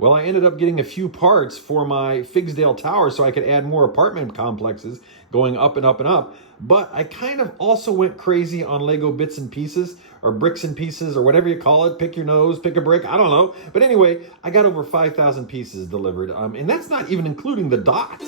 Well, I ended up getting a few parts for my Figsdale tower so I could add more apartment complexes going up and up and up. But I kind of also went crazy on Lego bits and pieces, or bricks and pieces, or whatever you call it. Pick your nose, pick a brick, I don't know. But anyway, I got over 5,000 pieces delivered, and that's not even including the dots.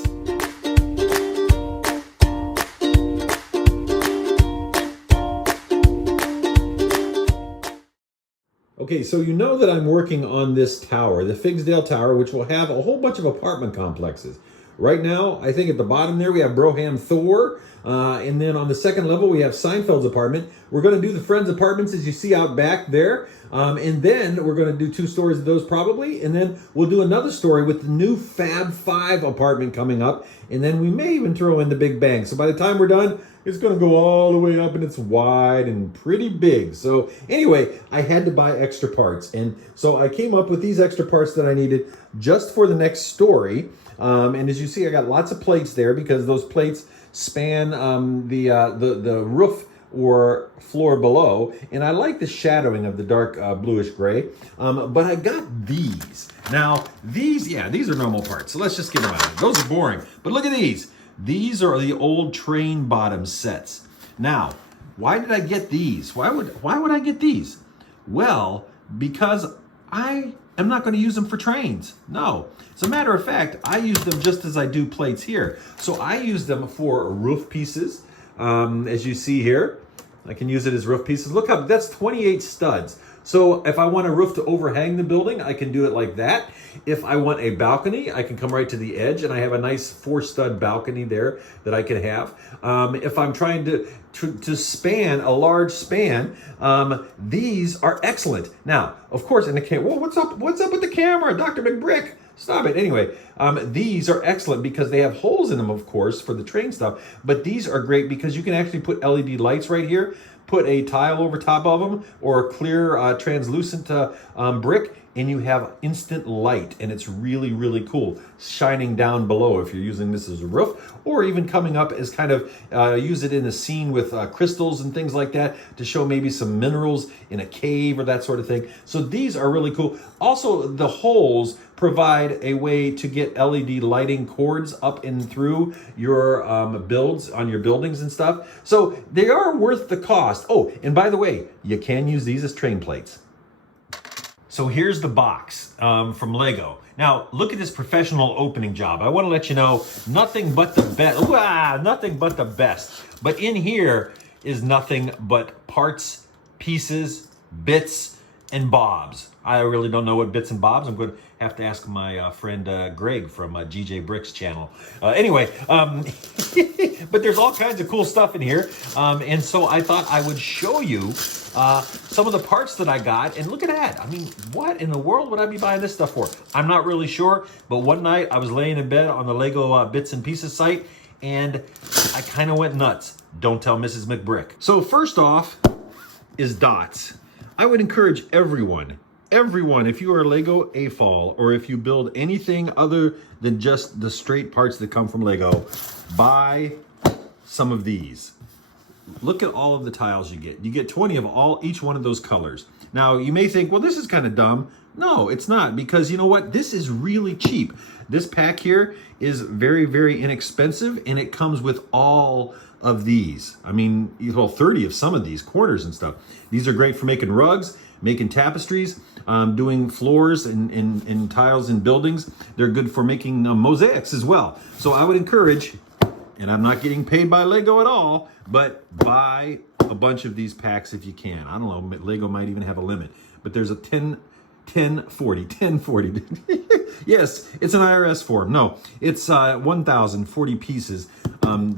Okay, so you know that I'm working on this tower, the Figsdale Tower, which will have a whole bunch of apartment complexes. Right now, I think at the bottom there we have Broham Thor, and then on the second level we have Seinfeld's apartment. We're going to do the Friends apartments as you see out back there, and then we're going to do 2 stories of those probably, and then we'll do another story with the new Fab 5 apartment coming up, and then we may even throw in the Big Bang. So by the time we're done, it's going to go all the way up, and it's wide and pretty big. So anyway, I had to buy extra parts. And so I came up with these extra parts that I needed just for the next story. And as you see, I got lots of plates there because those plates span the roof or floor below. And I like the shadowing of the dark bluish gray. But I got these. Now, these are normal parts. So let's just get them out. Those are boring. But look at these. These are the old train bottom sets. Now, why did I get these? Why would I get these? Well, because I am not going to use them for trains. No. As a matter of fact, I use them just as I do plates here. So I use them for roof pieces. As you see here, I can use it as roof pieces. Look up, that's 28 studs. So if I want a roof to overhang the building, I can do it like that. If I want a balcony, I can come right to the edge, and I have a nice 4-stud balcony there that I can have. If I'm trying to span a large span, these are excellent. Now, of course, in the camera, whoa, what's up with the camera, Drmcbrick? Stop it. Anyway, these are excellent because they have holes in them, of course, for the train stuff. But these are great because you can actually put LED lights right here, put a tile over top of them, or a clear translucent brick, and you have instant light, and it's really, really cool. Shining down below if you're using this as a roof, or even coming up as kind of use it in a scene with crystals and things like that to show maybe some minerals in a cave or that sort of thing. So these are really cool. Also, the holes provide a way to get LED lighting cords up and through your builds on your buildings and stuff. So they are worth the cost. Oh, and by the way, you can use these as train plates. So here's the box from Lego. Now, look at this professional opening job. I want to let you know, nothing but the best. Nothing but the best. But in here is nothing but parts, pieces, bits, and bobs. I really don't know what bits and bobs. I'm going to have to ask my friend Greg from Drmcbrick's channel. Anyway, but there's all kinds of cool stuff in here. And so I thought I would show you some of the parts that I got. And look at that. I mean, what in the world would I be buying this stuff for? I'm not really sure. But one night I was laying in bed on the Lego Bits and Pieces site, and I kind of went nuts. Don't tell Mrs. McBrick. So first off is dots. I would encourage everyone, if you are a Lego AFOL, or if you build anything other than just the straight parts that come from Lego, buy some of these. Look at all of the tiles you get. You get 20 of each one of those colors. Now, you may think, well, this is kind of dumb. No, it's not, because you know what? This is really cheap. This pack here is very, very inexpensive, and it comes with all of these. I mean, 30 of some of these corners and stuff. These are great for making rugs, making tapestries, doing floors and tiles in buildings. They're good for making mosaics as well. So I would encourage, and I'm not getting paid by Lego at all, but buy a bunch of these packs if you can. I don't know, Lego might even have a limit, but there's a 10, 40. Yes, it's an IRS form. No, it's 1,040 pieces,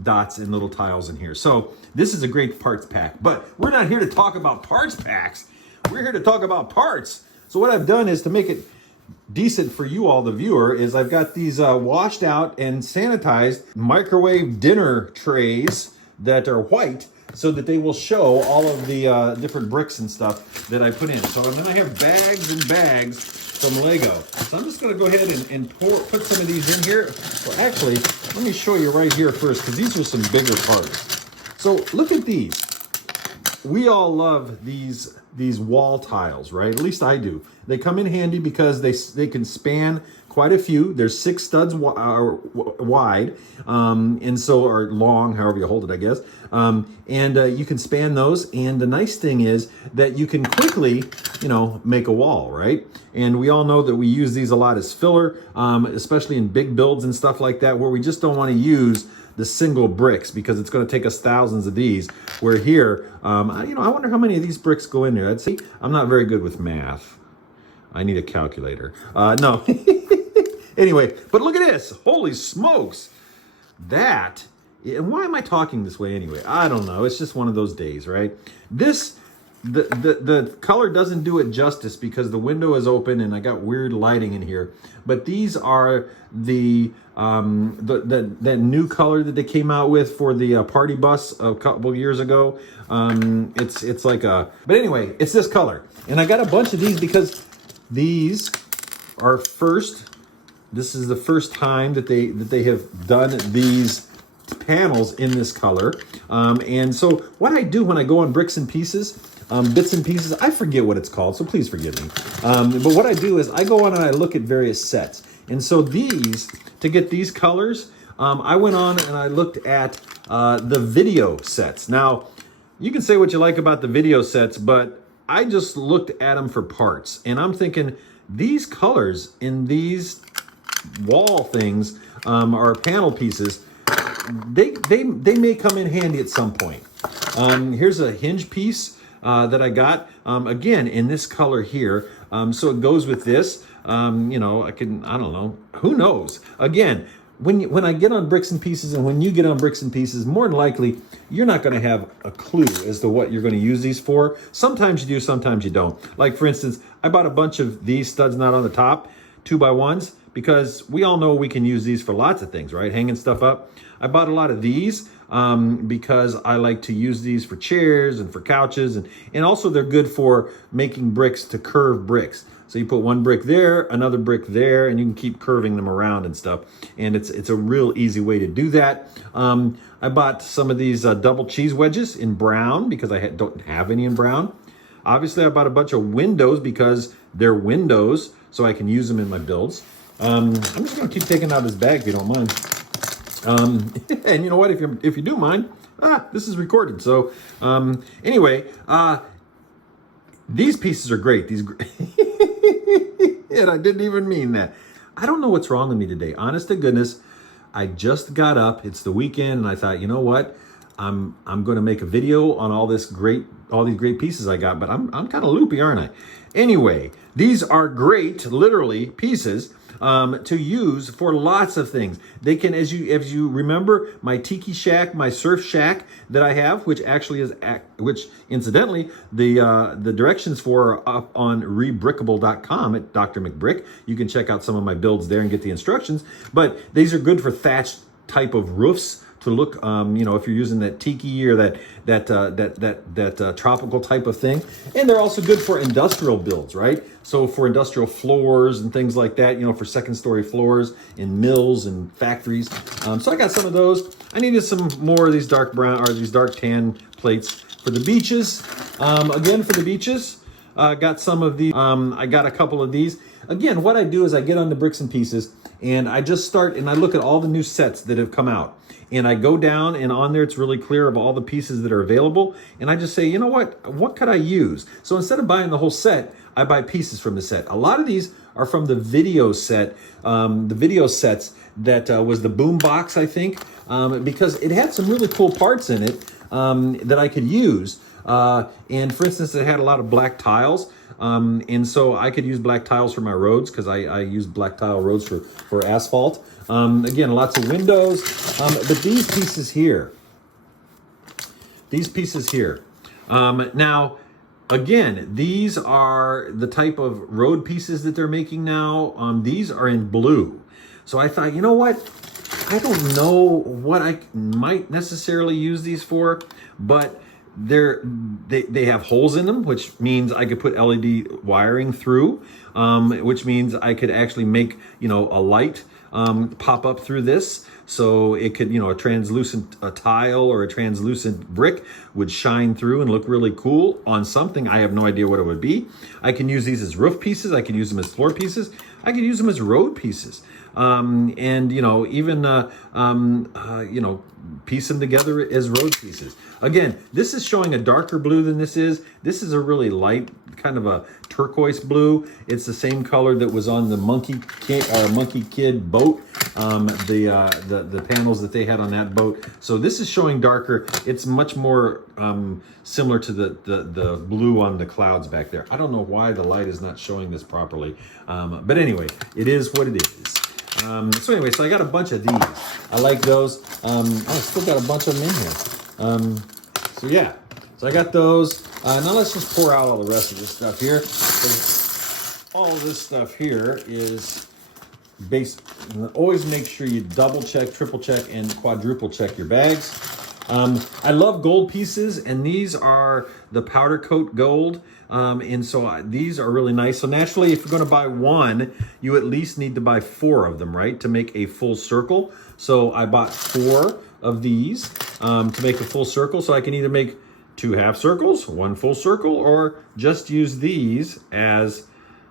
dots and little tiles in here. So this is a great parts pack, but we're not here to talk about parts packs. We're here to talk about parts. So what I've done is, to make it decent for you all, the viewer, is I've got these washed out and sanitized microwave dinner trays that are white, so that they will show all of the different bricks and stuff that I put in. So then I have bags and bags from Lego. So I'm just gonna go ahead and put some of these in here. Well, actually, let me show you right here first, because these are some bigger parts. So look at these. we all love these wall tiles, right? At least I do. They come in handy because they can span quite a few. There's 6 studs wide, and so, or long, however you hold it, I guess. You can span those. And the nice thing is that you can quickly, make a wall, right? And we all know that we use these a lot as filler, especially in big builds and stuff like that, where we just don't want to use the single bricks because it's going to take us thousands of these. Where here, I wonder how many of these bricks go in there. Let's see. I'm not very good with math. I need a calculator. No. Anyway, but look at this. Holy smokes. That, and why am I talking this way anyway? I don't know. It's just one of those days, right? The color doesn't do it justice because the window is open and I got weird lighting in here. But these are the new color that they came out with for the party bus a couple years ago. It's like a, but anyway, it's this color. And I got a bunch of these because these are this is the first time that they have done these panels in this color. And so what I do when I go on bricks and pieces, bits and pieces, I forget what it's called, so please forgive me. But what I do is I go on and I look at various sets. And so to get these colors, I went on and I looked at the video sets. Now, you can say what you like about the video sets, but I just looked at them for parts. And I'm thinking, these colors in these wall things, or panel pieces, they may come in handy at some point. Here's a hinge piece that I got, again, in this color here. So it goes with this. I don't know, who knows? Again, when I get on bricks and pieces and when you get on bricks and pieces, more than likely, you're not going to have a clue as to what you're going to use these for. Sometimes you do, sometimes you don't. Like, for instance, I bought a bunch of these studs not on the top, 2x1s, because we all know we can use these for lots of things, right? Hanging stuff up. I bought a lot of these because I like to use these for chairs and for couches. And also they're good for making bricks to curve bricks. So you put one brick there, another brick there, and you can keep curving them around and stuff. And it's a real easy way to do that. I bought some of these double cheese wedges in brown because I don't have any in brown. Obviously, I bought a bunch of windows because they're windows, so I can use them in my builds. I'm just going to keep taking out this bag if you don't mind. And you know what? If you do mind, this is recorded. So anyway, these pieces are great. And I didn't even mean that. I don't know what's wrong with me today. Honest to goodness, I just got up. It's the weekend, and I thought, you know what? I'm going to make a video on all these great pieces I got. But I'm kind of loopy, aren't I? Anyway, these are great, literally, pieces to use for lots of things. They can, as you remember, my tiki shack, my surf shack that I have, which incidentally, the directions for are up on rebrickable.com at Drmcbrick. You can check out some of my builds there and get the instructions. But these are good for thatched type of roofs to look, if you're using that tiki or that tropical type of thing. And they're also good for industrial builds, right? So for industrial floors and things like that, for second story floors in mills and factories. So I got some of those. I needed some more of these dark brown or these dark tan plates for the beaches. Again, for the beaches, got some of these. I got a couple of these. Again, what I do is I get on the bricks and pieces and I just start and I look at all the new sets that have come out. And I go down and on there, it's really clear of all the pieces that are available. And I just say, you know what could I use? So instead of buying the whole set, I buy pieces from the set. A lot of these are from the video set, the video sets that was the boom box, I think, because it had some really cool parts in it that I could use. And for instance, it had a lot of black tiles. And so I could use black tiles for my roads because I use black tile roads for asphalt. Again, lots of windows. But these pieces here, now, again, these are the type of road pieces that they're making now. These are in blue. So I thought, you know what? I don't know what I might necessarily use these for, but they have holes in them, which means I could put LED wiring through, which means I could actually make, you know, a light pop up through this. So it could, you know, a translucent tile or a translucent brick would shine through and look really cool on something. I have no idea what it would be. I can use these as roof pieces. I can use them as floor pieces. I can use them as road pieces. And, you know, even, you know, piece them together as road pieces. Again, this is showing a darker blue than this is. This is a really light, kind of a turquoise blue. It's the same color that was on the Monkey Kid boat, the panels that they had on that boat. So this is showing darker. It's much more similar to the blue on the clouds back there. I don't know why the light is not showing this properly. But anyway, it is what it is. So anyway, so I got a bunch of these. I like those. I still got a bunch of them in here. So yeah, so I got those. Now let's just pour out all the rest of this stuff here. All this stuff here is base. Always make sure you double check, triple check, and quadruple check your bags. I love gold pieces, and these are the powder coat gold. And so these are really nice. So naturally, if you're going to buy one, you at least need to buy 4 of them, right? To make a full circle. So I bought 4 of these to make a full circle. So I can either make 2 half circles, 1 full circle, or just use these as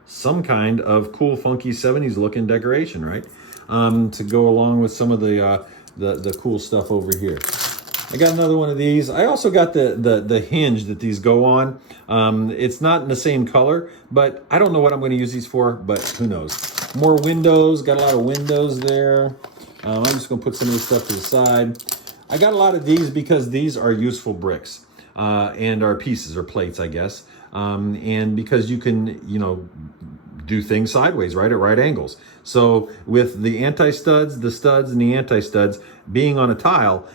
some kind of cool, funky 70s looking decoration, right? To go along with some of the cool stuff over here. I got another one of these. I also got the hinge that these go on. It's not in the same color, but I don't know what I'm going to use these for, but who knows. More windows. Got a lot of windows there. I'm just going to put some of this stuff to the side. I got a lot of these because these are useful bricks and are pieces or plates, I guess. And because you can, you know, do things sideways, right, at right angles. So with the anti-studs, the studs, and the anti-studs being on a tile,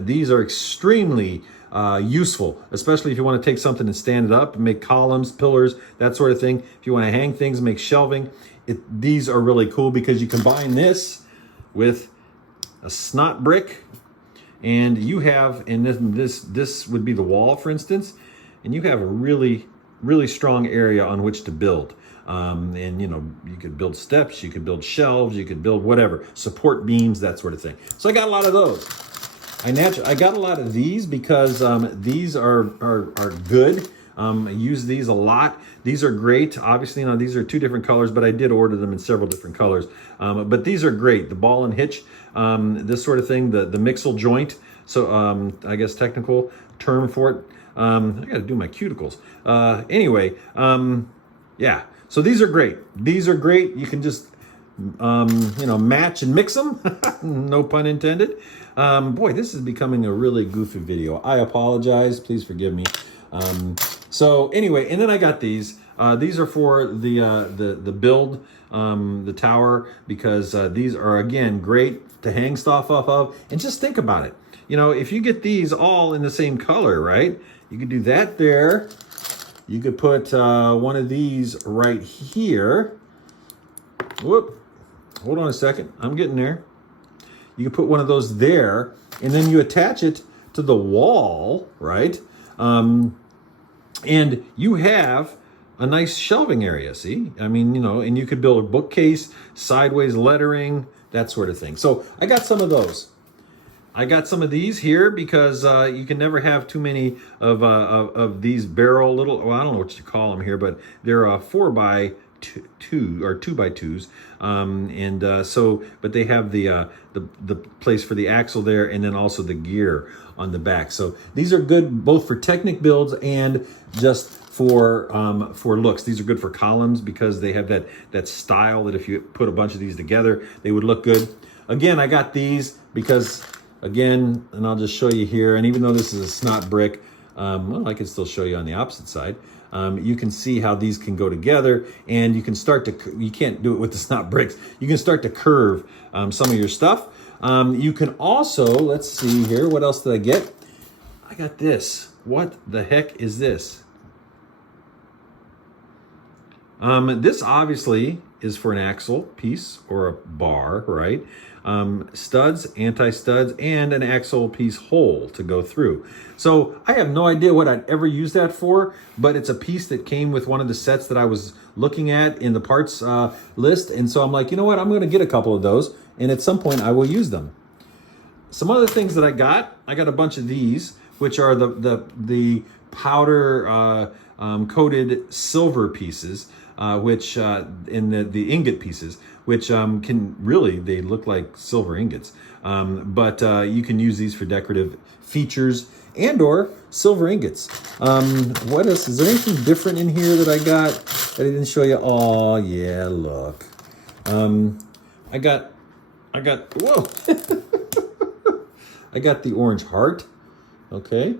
these are extremely useful, especially if you want to take something and stand it up and make columns, pillars, that sort of thing. If you want to hang things, make shelving, these are really cool because you combine this with a snot brick, and you have, and this would be the wall, for instance, and you have a really strong area on which to build. And you know, you could build steps, you could build shelves, you could build whatever, support beams, that sort of thing. So I got a lot of those. I got a lot of these because these are good. I use these a lot. These are great. Obviously, you know, these are 2 different colors, but I did order them in several different colors. But these are great. The ball and hitch, this sort of thing, the mixel joint. So I guess technical term for it. I got to do my cuticles. Anyway, yeah. So these are great. These are great. You can just, you know, match and mix them. No pun intended. Boy, this is becoming a really goofy video. I apologize. Please forgive me. So anyway, and then I got these. These are for the build, the tower, because these are, again, great to hang stuff off of. And just think about it. You know, if you get these all in the same color, right? You could do that there. You could put one of these right here. Whoop. Hold on a second. I'm getting there. You can put one of those there, and then you attach it to the wall, right? And you have a nice shelving area, see? I mean, you know, and you could build a bookcase, sideways lettering, that sort of thing. So I got some of those. I got some of these here because you can never have too many of these barrel little, well, I don't know what you call them here, but they're 4x2 or 2x2s. So, but they have the place for the axle there, and then also the gear on the back. So these are good both for Technic builds and just for looks. These are good for columns because they have that style that if you put a bunch of these together, they would look good. Again, I got these because, again, and I'll just show you here, and even though this is a snot brick, well, I can still show you on the opposite side. You can see how these can go together, and you can start to, you can't do it with the snot bricks, you can start to curve some of your stuff. You can also, let's see here, what else did I get? I got this. What the heck is this? This obviously is for an axle piece or a bar, right? Studs, anti-studs, and an axle piece hole to go through. So I have no idea what I'd ever use that for, but it's a piece that came with one of the sets that I was looking at in the parts list. And so I'm like, you know what? I'm going to get a couple of those, and at some point I will use them. Some other things that I got a bunch of these, which are the powder coated silver pieces, which in the ingot pieces, which can really, they look like silver ingots. But you can use these for decorative features and or silver ingots. What else? Is there anything different in here that I got that I didn't show you? Oh yeah, look. I got, whoa. I got the orange heart. Okay.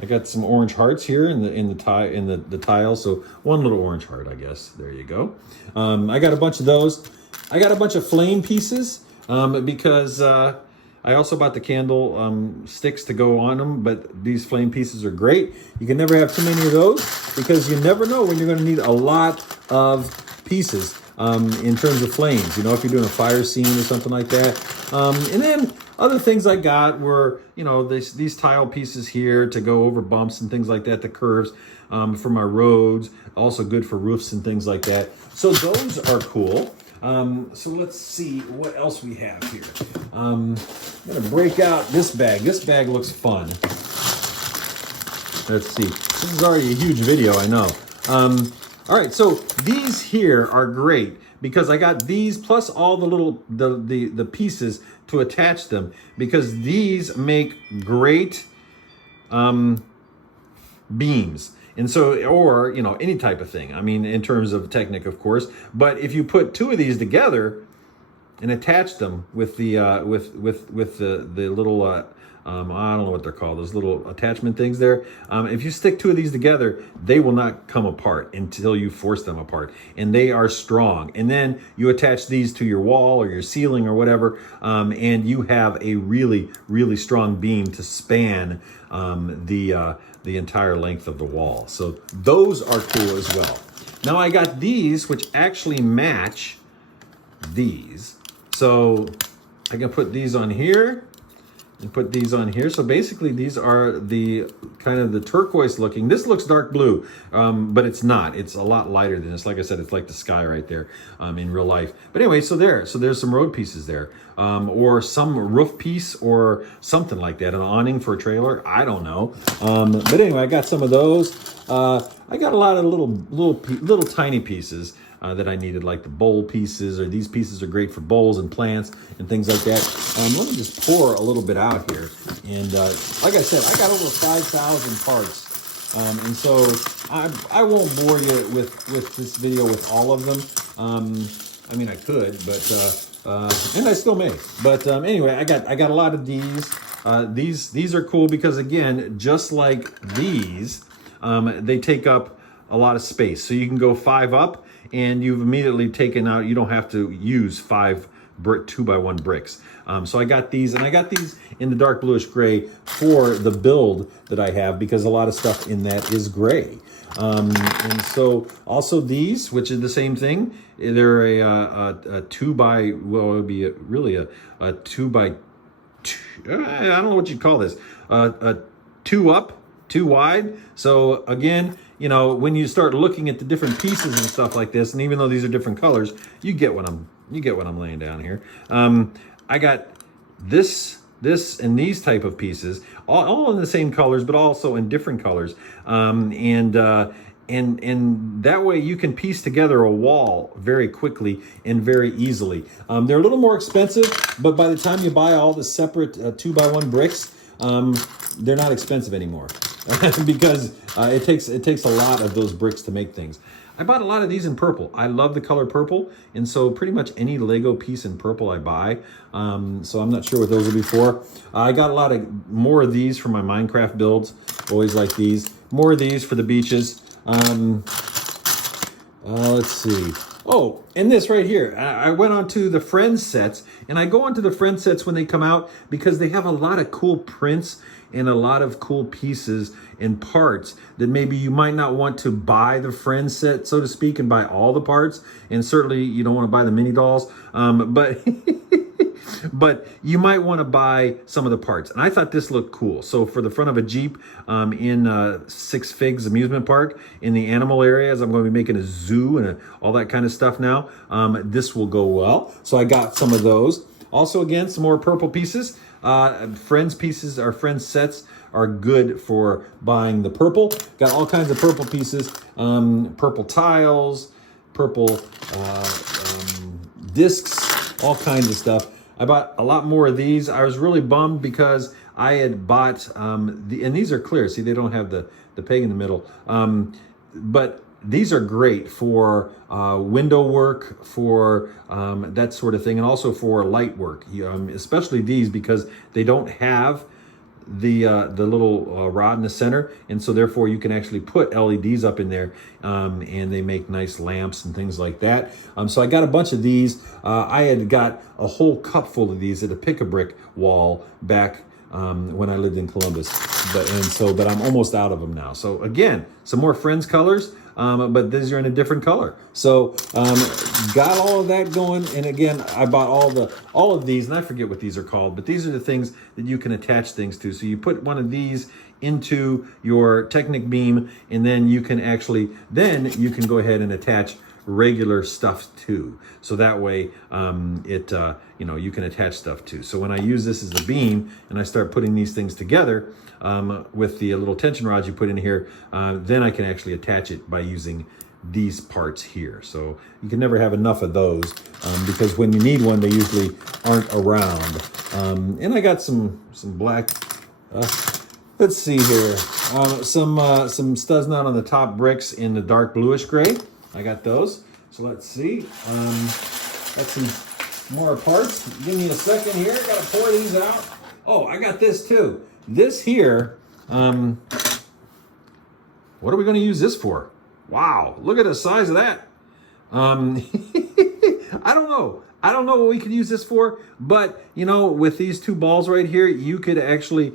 I got some orange hearts here in the tile. So one little orange heart, I guess. There you go. I got a bunch of those. I got a bunch of flame pieces because I also bought the candle sticks to go on them, but these flame pieces are great. You can never have too many of those because you never know when you're going to need a lot of pieces in terms of flames. You know, if you're doing a fire scene or something like that. And then other things I got were, you know, these tile pieces here to go over bumps and things like that, the curves for my roads, also good for roofs and things like that. So those are cool. So let's see what else we have here. I'm gonna break out this bag. This bag looks fun. Let's see. This is already a huge video, I know. All right, so these here are great because I got these plus all the little the pieces to attach them because these make great beams. And so, or, you know, any type of thing. I mean, in terms of Technic, of course. But if you put two of these together and attach them with the the little I don't know what they're called, those little attachment things there. If you stick two of these together, they will not come apart until you force them apart, and they are strong. And then you attach these to your wall or your ceiling or whatever, and you have a really, really strong beam to span the entire length of the wall. So those are cool as well. Now I got these, which actually match these. So I can put these on here and put these on here. So basically these are the kind of the turquoise looking. This looks dark blue, but it's not. It's a lot lighter than this. Like I said, it's like the sky right there in real life. But anyway, so there's some road pieces there, or some roof piece or something like that. An awning for a trailer. I don't know. But anyway, I got some of those. I got a lot of little tiny pieces that I needed, like the bowl pieces, or these pieces are great for bowls and plants and things like that. Let me just pour a little bit out here. And like I said, I got over 5,000 parts. And so I won't bore you with this video with all of them. I mean, I could, but and I still may. But anyway, I got a lot of these. These are cool because, again, just like these, they take up a lot of space. So you can go 5 up, and you've immediately taken out, you don't have to use 5 2x1 bricks. So I got these, and I got these in the dark bluish gray for the build that I have, because a lot of stuff in that is gray. And so also these, which is the same thing, they're a 2 by, well, it would be really a 2 by 2, I don't know what you'd call this, a 2 up, 2 wide. So again, you know, when you start looking at the different pieces and stuff like this, and even though these are different colors, you get what I'm laying down here. I got this, and these type of pieces, all in the same colors, but also in different colors. And that way you can piece together a wall very quickly and very easily. They're a little more expensive, but by the time you buy all the separate 2x1 bricks, they're not expensive anymore. Because it takes a lot of those bricks to make things. I bought a lot of these in purple. I love the color purple, and so pretty much any Lego piece in purple I buy. So I'm not sure what those will be for. I got a lot of more of these for my Minecraft builds. Always like these. More of these for the beaches. Let's see. Oh, and this right here, I went on to the Friends sets, and I go onto the Friends sets when they come out because they have a lot of cool prints and a lot of cool pieces and parts that maybe you might not want to buy the Friends set, so to speak, and buy all the parts. And certainly you don't want to buy the mini dolls, but but you might want to buy some of the parts. And I thought this looked cool. So for the front of a Jeep in Six Figs amusement park, in the animal areas, I'm going to be making a zoo and all that kind of stuff now. This will go well. So I got some of those. Also, again, some more purple pieces. Friends pieces, our Friends sets are good for buying the purple. Got all kinds of purple pieces, purple tiles, purple discs, all kinds of stuff. I bought a lot more of these. I was really bummed because I had bought, and these are clear. See, they don't have the peg in the middle. But these are great for window work, for that sort of thing, and also for light work, especially these because they don't have the little rod in the center, and so therefore you can actually put LEDs up in there, and they make nice lamps and things like that. So I got a bunch of these. I had got a whole cup full of these at a Pick-a-Brick wall back when I lived in Columbus, but I'm almost out of them now. So again, some more Friends colors, but these are in a different color. So got all of that going, and again, I bought all of these, and I forget what these are called, but these are the things that you can attach things to. So you put one of these into your Technic beam, and then you can go ahead and attach regular stuff too. So that way you can attach stuff too. So when I use this as a beam and I start putting these things together with the little tension rods you put in here, then I can actually attach it by using these parts here. So you can never have enough of those because when you need one, they usually aren't around. And I got some black, let's see here, some studs knot on the top bricks in the dark bluish gray. I got those. So let's see. Got some more parts. Give me a second here. Got to pour these out. Oh, I got this too. This here, what are we going to use this for? Wow, look at the size of that. I don't know. I don't know what we could use this for, but with these two balls right here, you could actually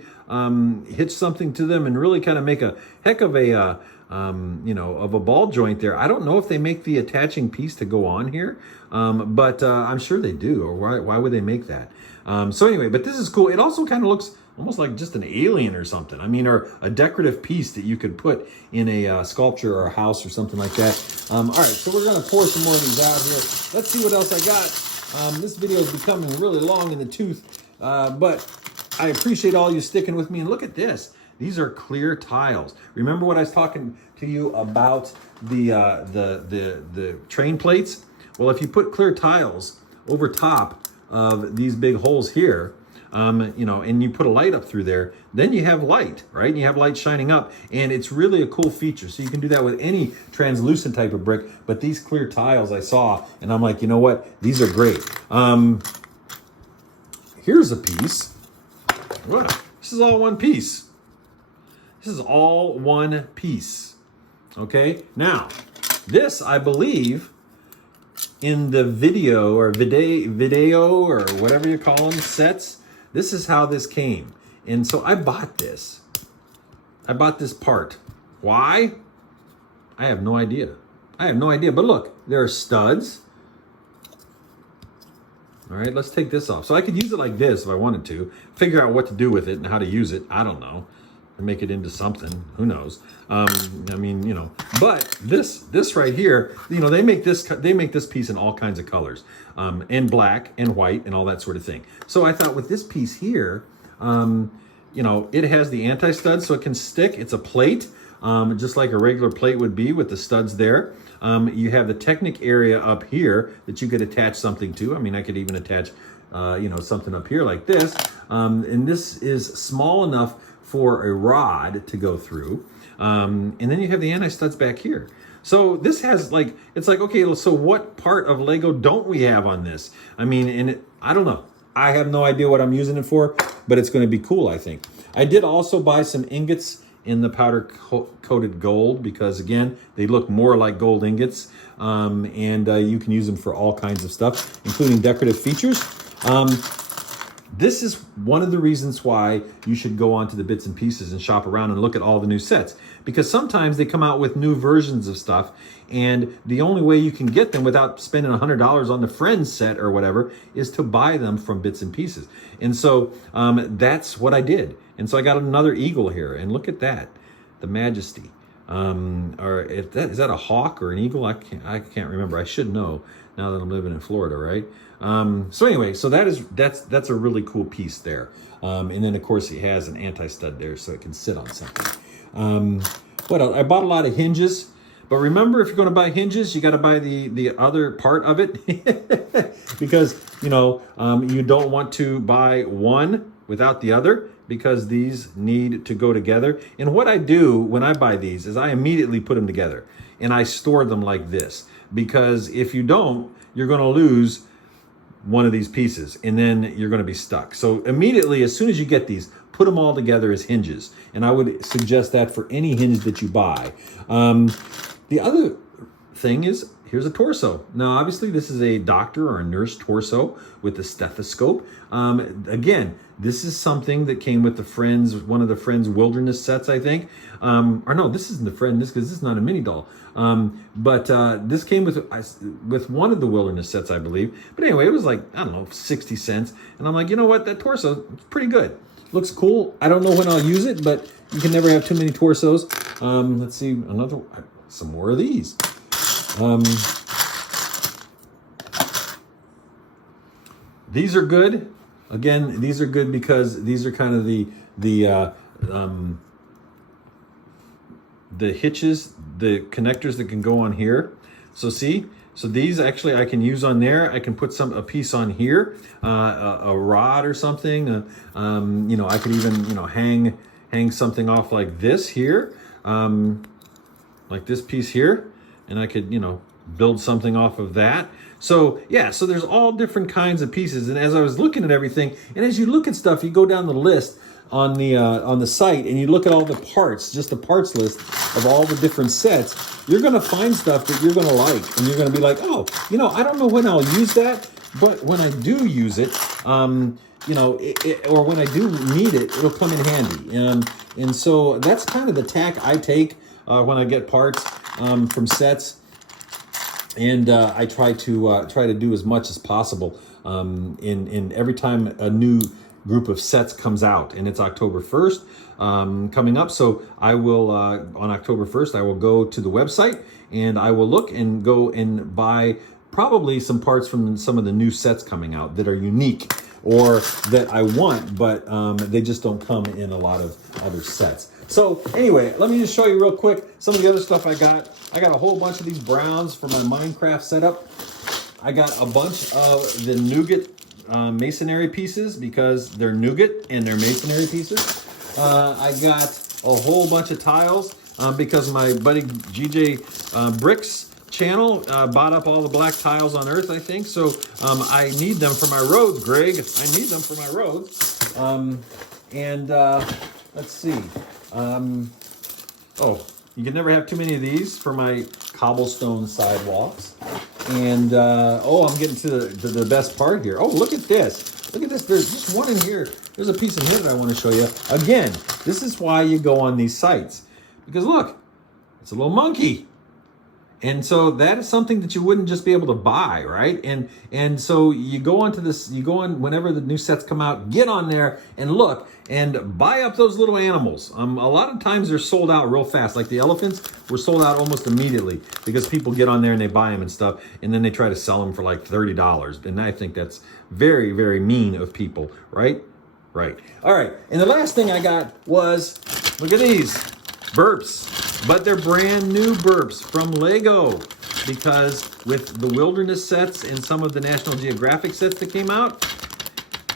hitch something to them and really kind of make a heck of a of a ball joint there. I don't know if they make the attaching piece to go on here, but I'm sure they do, or why would they make that? So anyway, but this is cool. It also kind of looks almost like just an alien or something. I mean, or a decorative piece that you could put in a sculpture or a house or something like that. All right, so we're going to pour some more of these out here. Let's see what else I got. This video is becoming really long in the tooth, but I appreciate all you sticking with me. And look at this. These are clear tiles. Remember what I was talking to you about the train plates? Well, if you put clear tiles over top of these big holes here, and you put a light up through there, then you have light, right? And you have light shining up, and it's really a cool feature. So you can do that with any translucent type of brick, but these clear tiles I saw, and I'm like, you know what? These are great. Here's a piece. Wow, this is all one piece. This is all one piece. Okay, now this, I believe, in the video or whatever you call them, sets, this is how this came. And so I bought this. I bought this part. Why? I have no idea. But look, there are studs. All right, let's take this off. So I could use it like this if I wanted to. Figure out what to do with it and how to use it. I don't know. Make it into something. Who knows? But this right here, they make this piece in all kinds of colors, and black and white and all that sort of thing. So I thought with this piece here, it has the anti-stud so it can stick. It's a plate, just like a regular plate would be with the studs there. You have the Technic area up here that you could attach something to. I mean, I could even attach, something up here like this. And this is small enough for a rod to go through. And then you have the anti-studs back here. So this has okay, so what part of Lego don't we have on this? I mean, I don't know. I have no idea what I'm using it for, but it's going to be cool, I think. I did also buy some ingots in the powder coated gold because, again, they look more like gold ingots. And you can use them for all kinds of stuff, including decorative features. This is one of the reasons why you should go onto the Bits and Pieces and shop around and look at all the new sets. Because sometimes they come out with new versions of stuff, and the only way you can get them without spending $100 on the Friends set or whatever is to buy them from Bits and Pieces. And so that's what I did. And so I got another eagle here, and look at that, the Majesty. Is that a hawk or an eagle? I can't remember. I should know now that I'm living in Florida, right? So anyway, so that's a really cool piece there. And then of course he has an anti-stud there so it can sit on something. What else? I bought a lot of hinges, but remember, if you're going to buy hinges, you got to buy the other part of it because you don't want to buy one without the other, because these need to go together. And what I do when I buy these is I immediately put them together and I store them like this, because if you don't, you're going to lose one of these pieces and then you're going to be stuck. So immediately, as soon as you get these, put them all together as hinges. And I would suggest that for any hinge that you buy. The other thing is, here's a torso. Now, obviously, this is a doctor or a nurse torso with a stethoscope. Again, this is something that came with the Friends, one of the Friends Wilderness sets, I think. Or no, this isn't the Friend, because this is not a mini doll. But this came with one of the Wilderness sets, I believe. But anyway, it was like, I don't know, 60 cents. And I'm like, you know what? That torso is pretty good. Looks cool. I don't know when I'll use it, but you can never have too many torsos. Let's see, some more of these. These are good. Again, these are good because these are kind of the hitches, the connectors that can go on here. So see, so these actually I can use on there. I can put a piece on here, a rod or something. I could even hang something off like this here, like this piece here, and I could build something off of that. So yeah, so there's all different kinds of pieces. And as I was looking at everything, and as you look at stuff, you go down the list on the site and you look at all the parts, just the parts list of all the different sets, you're going to find stuff that you're going to like. And you're going to be like, oh, I don't know when I'll use that, but when I do use it, or when I do need it, it'll come in handy. And so that's kind of the tack I take when I get parts from sets. And I try to do as much as possible in every time a new group of sets comes out, and it's October 1st coming up. So I will on October 1st I will go to the website and I will look and go and buy probably some parts from some of the new sets coming out that are unique or that I want, but they just don't come in a lot of other sets. So anyway, let me just show you real quick some of the other stuff I got. I got a whole bunch of these browns for my Minecraft setup. I got a bunch of the nougat masonry pieces because they're nougat and they're masonry pieces. I got a whole bunch of tiles because my buddy GJ Brick's channel bought up all the black tiles on Earth, I think. So I need them for my roads, Greg. I need them for my roads. Let's see. You can never have too many of these for my cobblestone sidewalks. And I'm getting to the best part here. Oh, look at this. Look at this. There's just one in here. There's a piece in here that I want to show you. Again, this is why you go on these sites. Because look, it's a little monkey. And so that is something that you wouldn't just be able to buy, right? And so you go onto this, you go on whenever the new sets come out, get on there and look and buy up those little animals. A lot of times they're sold out real fast. Like the elephants were sold out almost immediately because people get on there and they buy them and stuff, and then they try to sell them for like $30. And I think that's very, very mean of people, right? Right. All right. And the last thing I got was, look at these burps. But they're brand new burps from Lego, because with the Wilderness sets and some of the National Geographic sets that came out,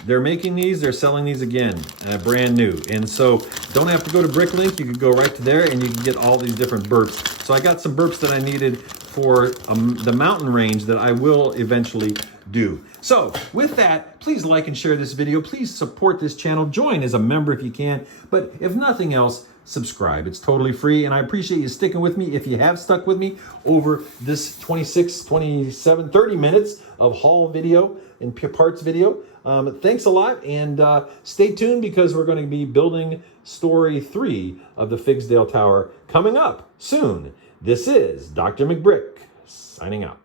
they're making these, they're selling these again, brand new. And so don't have to go to Bricklink, you can go right to there and you can get all these different burps. So I got some burps that I needed for the mountain range that I will eventually do. So with that, please like and share this video. Please support this channel. Join as a member if you can. But if nothing else, subscribe. It's totally free, and I appreciate you sticking with me. If you have stuck with me over this 26, 27, 30 minutes of haul video and parts video, thanks a lot, and stay tuned because we're going to be building story 3 of the Figsdale Tower coming up soon. This is Dr. McBrick signing out.